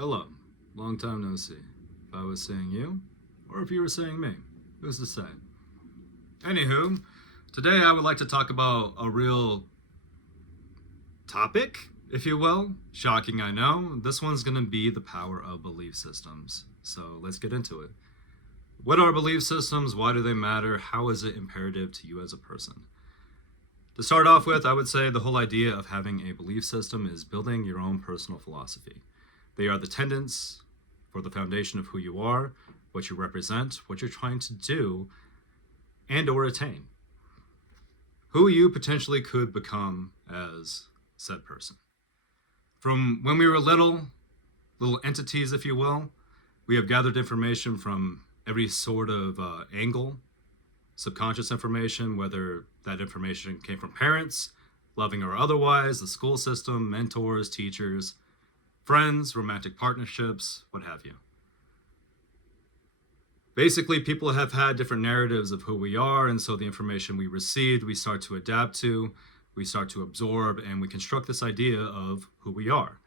Hello, long time no see. If I was saying you, or if you were saying me, who's to say? Anywho, today I would like to talk about a real topic, if you will. Shocking, I know. This one's going to be the power of belief systems. So let's get into it. What are belief systems? Why do they matter? How is it imperative to you as a person? To start off with, I would say the whole idea of having a belief system is building your own personal philosophy. They are the tenets for the foundation of who you are, what you represent, what you're trying to do, and or attain. Who you potentially could become as said person. From when we were little entities, if you will, we have gathered information from every sort of angle, subconscious information, whether that information came from parents, loving or otherwise, the school system, mentors, teachers, friends, romantic partnerships, what have you. Basically, people have had different narratives of who we are, and so the information we received, we start to adapt to, we start to absorb, and we construct this idea of who we are.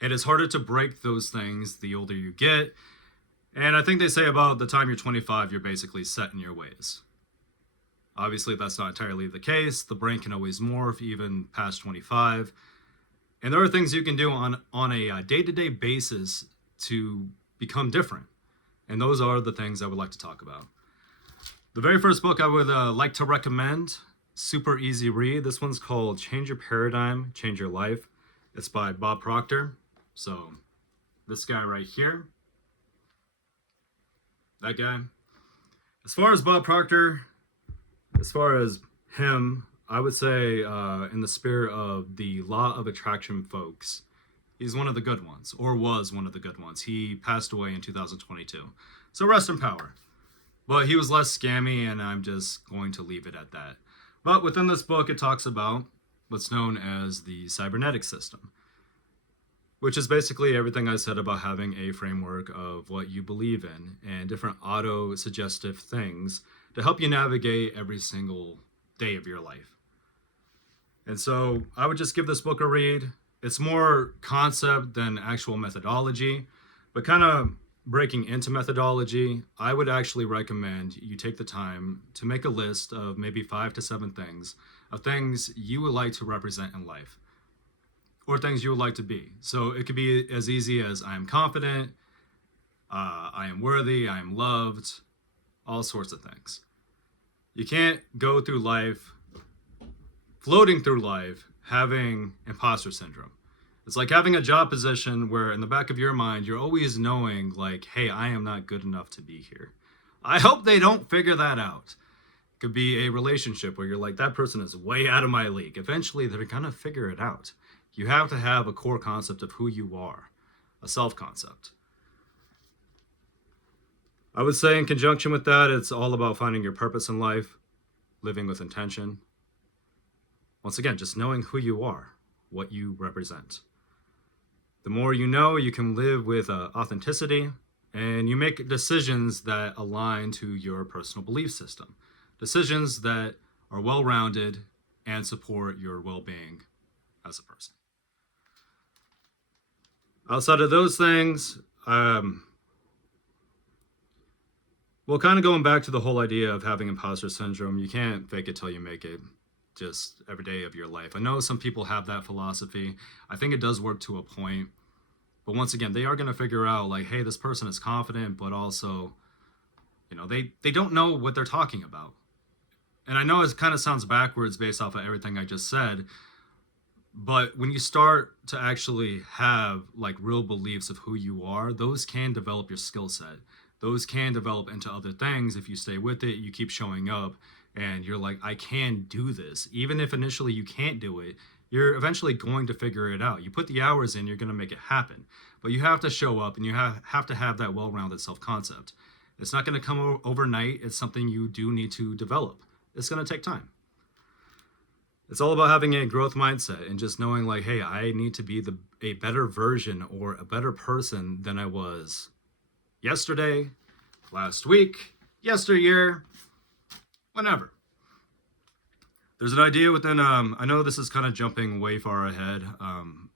It is harder to break those things the older you get, and I think they say about the time you're 25, you're basically set in your ways. Obviously, that's not entirely the case. The brain can always morph even past 25. And there are things you can do on a day-to-day basis to become different. And those are the things I would like to talk about. The very first book I would like to recommend, super easy read. This one's called Change Your Paradigm, Change Your Life. It's by Bob Proctor. So this guy right here, that guy. As far as Bob Proctor, as far as him, I would say in the spirit of the law of attraction folks, he's one of the good ones, or was one of the good ones. He passed away in 2022. So rest in power. But he was less scammy, and I'm just going to leave it at that. But within this book, it talks about what's known as the cybernetic system, which is basically everything I said about having a framework of what you believe in and different auto-suggestive things to help you navigate every single day of your life. And so I would just give this book a read. It's more concept than actual methodology, but kind of breaking into methodology, I would actually recommend you take the time to make a list of maybe 5 to 7 things of things you would like to represent in life or things you would like to be. So it could be as easy as I am confident, I am worthy, I am loved, all sorts of things. You can't go through life, floating through life, having imposter syndrome. It's like having a job position where in the back of your mind, you're always knowing like, hey, I am not good enough to be here. I hope they don't figure that out. It could be a relationship where you're like, that person is way out of my league. Eventually, they're going to figure it out. You have to have a core concept of who you are, a self-concept. I would say in conjunction with that, it's all about finding your purpose in life, living with intention. Once again, just knowing who you are, what you represent. The more you know, you can live with authenticity, and you make decisions that align to your personal belief system. Decisions that are well-rounded and support your well-being as a person. Outside of those things, well, kind of going back to the whole idea of having imposter syndrome, you can't fake it till you make it. Just every day of your life. I know some people have that philosophy. I think it does work to a point. But once again, they are going to figure out like, hey, this person is confident, but also, you know, they don't know what they're talking about. And I know it kind of sounds backwards based off of everything I just said. But when you start to actually have like real beliefs of who you are, those can develop your skill set. Those can develop into other things if you stay with it, you keep showing up. And you're like, I can do this. Even if initially you can't do it, you're eventually going to figure it out. You put the hours in, you're going to make it happen. But you have to show up and you have to have that well-rounded self-concept. It's not going to come overnight. It's something you do need to develop. It's going to take time. It's all about having a growth mindset and just knowing like, hey, I need to be a better version or a better person than I was yesterday, last week, yesteryear, whenever. There's an idea within, I know this is kind of jumping way far ahead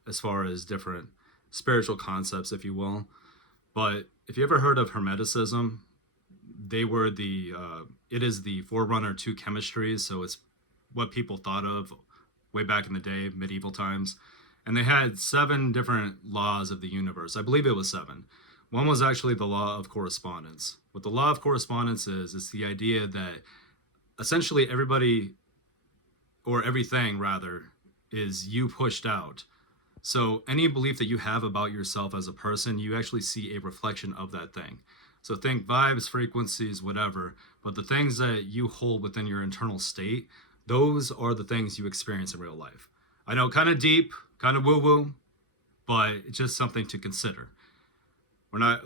as far as different spiritual concepts, if you will. But if you ever heard of Hermeticism, they were it is the forerunner to chemistry. So it's what people thought of way back in the day, medieval times. And they had 7 different laws of the universe. I believe it was 7. One was actually the law of correspondence. What the law of correspondence is, it's the idea that essentially everybody, or everything rather, is you pushed out. So any belief that you have about yourself as a person, you actually see a reflection of that thing. So think vibes, frequencies, whatever, but the things that you hold within your internal state, those are the things you experience in real life. I know, kind of deep, kind of woo-woo, but it's just something to consider.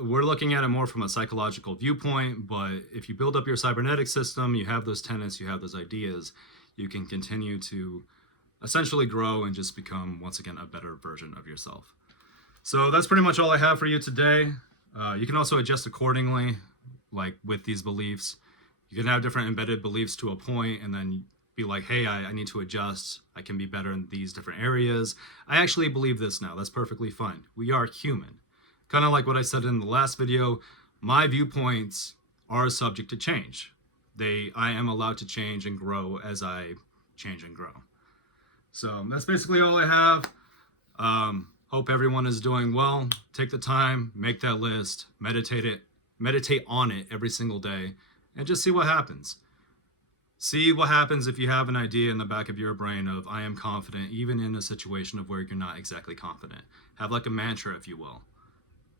We're looking at it more from a psychological viewpoint, but if you build up your cybernetic system, you have those tenets, you have those ideas, you can continue to essentially grow and just become, once again, a better version of yourself. So that's pretty much all I have for you today. You can also adjust accordingly, like with these beliefs. You can have different embedded beliefs to a point and then be like, hey, I need to adjust. I can be better in these different areas. I actually believe this now. That's perfectly fine. We are human. Kind of like what I said in the last video, my viewpoints are subject to change. I am allowed to change and grow as I change and grow. So that's basically all I have. Hope everyone is doing well. Take the time, make that list, meditate on it every single day, and just see what happens. See what happens if you have an idea in the back of your brain of, I am confident, even in a situation of where you're not exactly confident. Have like a mantra, if you will,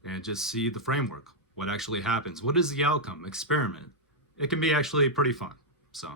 and just see the framework. What actually happens? What is the outcome? Experiment. It can be actually pretty fun. So